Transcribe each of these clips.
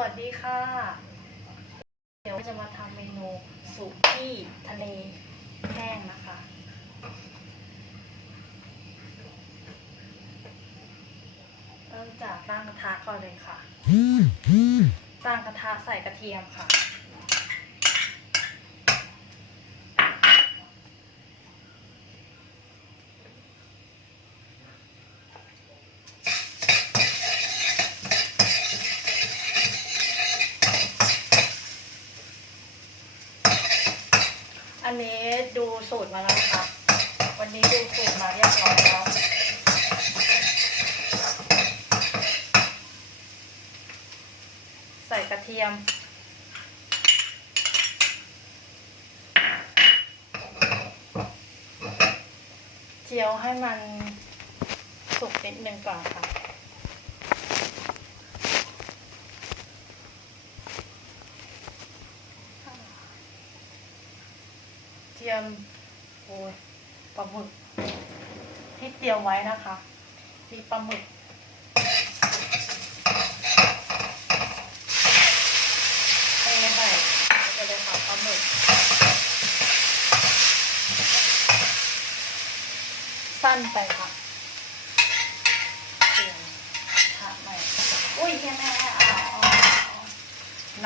วัสดีค่ะ เดี๋ยวจะมาทำเมนูสุกี้ทะเลแห้งนะคะ เริ่มจากตั้งกระทะก่อนเลยค่ะ ตั้งกระทะใส่กระเทียมค่ะ อันนี้ดูสูตรมาแล้วนะคะวันนี้ดูสูตรมาเรียบร้อยแล้วใส่กระเทียม เจียวให้มันสุกนิดนึงก่อนค่ะ จียมโอ้ยปลาหมึกที่เตรียมไว้นะคะมีปลาหมึกเทใส่ไปเลยค่ะปลาหมึก สั้นไปค่ะเปลี่ยนถาดใหม่อุ้ยแม่แม่เอาเอาเอา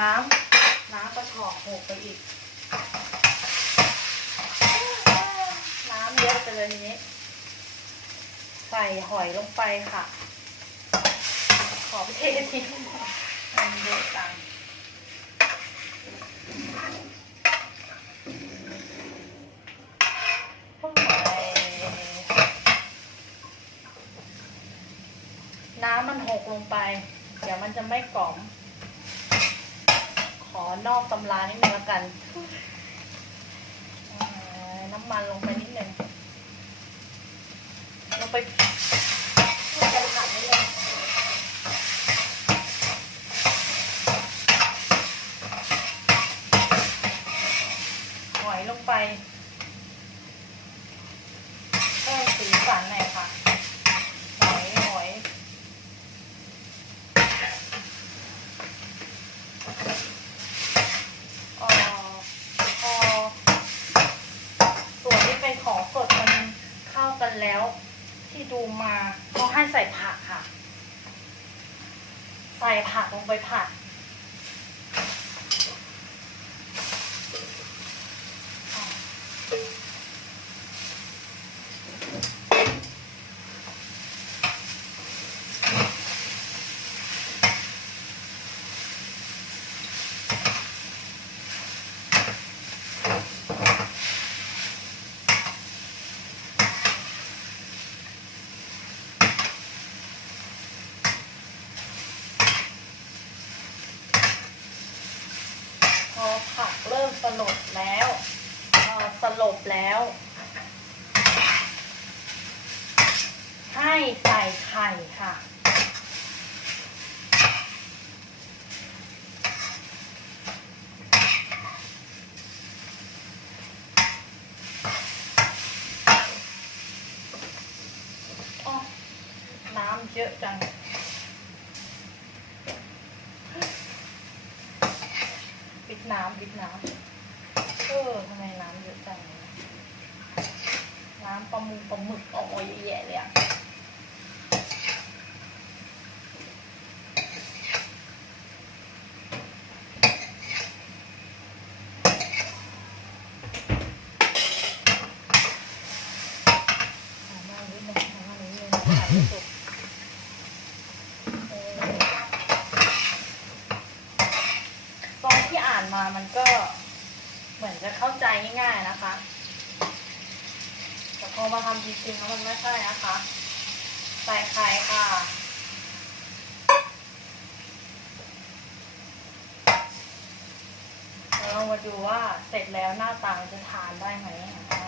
น้ำน้ำก็ฉอกหกไปอีก น้ำ เลยทีนี้ ใส่หอยลงไปค่ะ ขอไปเททิ้งมันเยอะจังน้ำมันหกลงไป เดี๋ยวมันจะไม่กล่อม ขอนอกตำรานิดนึงละกัน น้ำมันลงไปนิ ดหนึ่งลงไปให้กระผัดนิดนึงหอยลงไปเพิ่มสีสันหน่อยค่ะหอยหอยเอ่อพอ ส่วนที่เป็นของสดมันเข้ากันแล้ว ที่ดูมาเขา ใส่ผักค่ะ ใส่ผักลงไปผัด อผักเริ่มสลดแล้วพอสลบแล้ว ให้ใส่ไข่ค่ะ อ๋อ น้ำเยอะจัง ปิด น้ำบิดน้ำเออทำไมน้ำเยอะจังเลยน้ำปลาหมูปลาหมึกออกเยอะแยะเลยอะเอามานิดนึงเอามานิดนึงใส่ให้สุกเออ ตอนที่อ่านมามัน ก็เหมือนจะเข้าใจง่ายๆนะคะ แต่พอมาทำจริงๆแล้วมันไม่ใช่นะคะ ใส่ไข่ค่ะแล้วเรามาดูว่าเสร็จแล้วหน้าตามันจะทานได้ไหมอ่า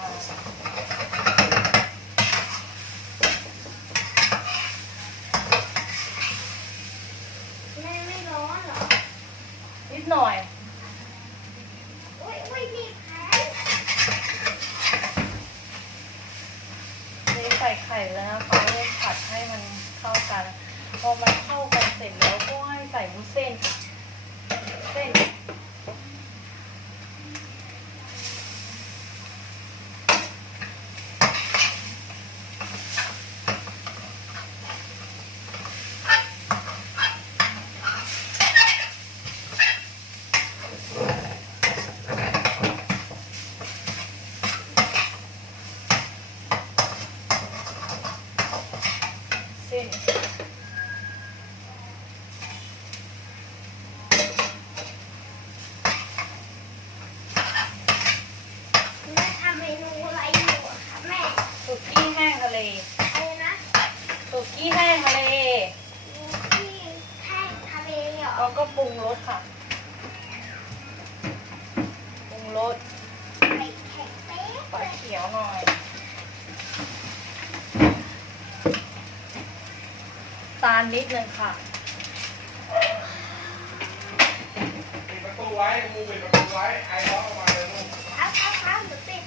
แม่ไม่ร้อนเหรอ นิดหน่อย อุ้ยอุ้ยนี่แพ้ นี่ใส่ไข่ แล้วเริ่มผัดให้มันเข้ากันพอมัน แม่ทำเมนูอะไรอยู่คะแม่สกีแห้งทะเลอะไรนะสกีแห้งทะเลแล้วก็ปรุงรสค่ะปรุงรสไข่เขียวหน่อยาลนิดนึงค่ะปิดประตูไว้มูปิดประตูไว้ไอ้ร้องออกมาเลยลูกครับครับครับหนูปิด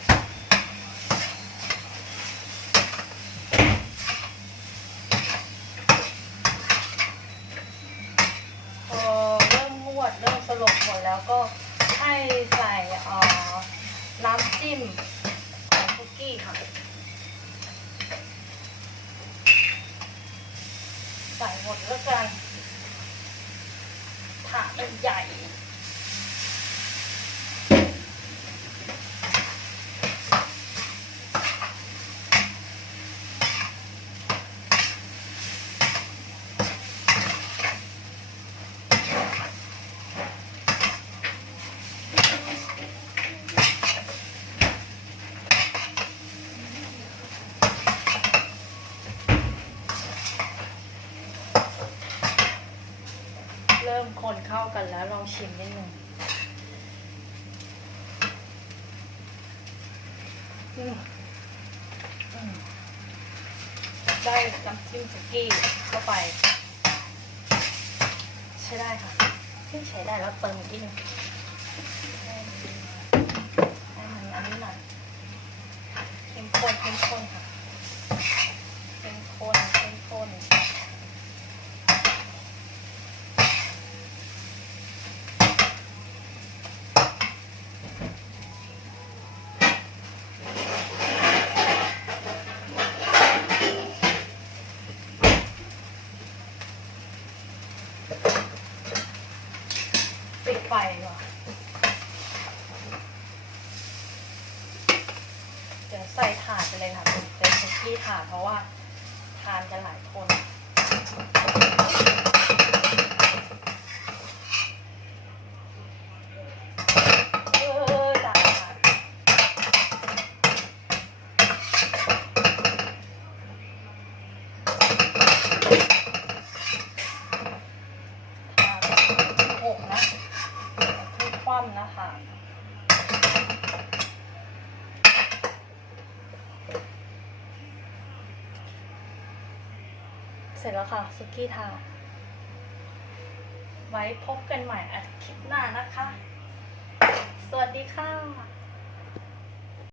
พอเริ่มงวดเริ่มสลบหมดแล้วก็ให้ใส่เอ่อน้ำจิ้มของคุกกี้ค่ะ ใส่ หมดแล้วกันถาดมันใหญ่ เริ่มคนเข้ากันแล้วลองชิมนิดนึงได้น้ำจิ้มสุกี้เข้าไป ใช้ได้ค่ะซึ่งใช้ได้แล้วเติมอีกนิดนึงให้มันอันนี้หน่อยเข้มข้นเข้มข้นค่ะเข้มข้นเข้มข้น ปิดไฟก่อนเดี๋ยวใส่ถาดไปเลยค่ะ เป็น เป็นคุกกี้ถาดเพราะว่าทานกันหลายคน เออจ่ายค่ะถาดหกนะทุกคว่ำนะคะ เสร็จแล้วค่ะสุกี้ทาไว้พบกันใหม่อาทิตย์หน้านะคะ สวัสดีค่ะ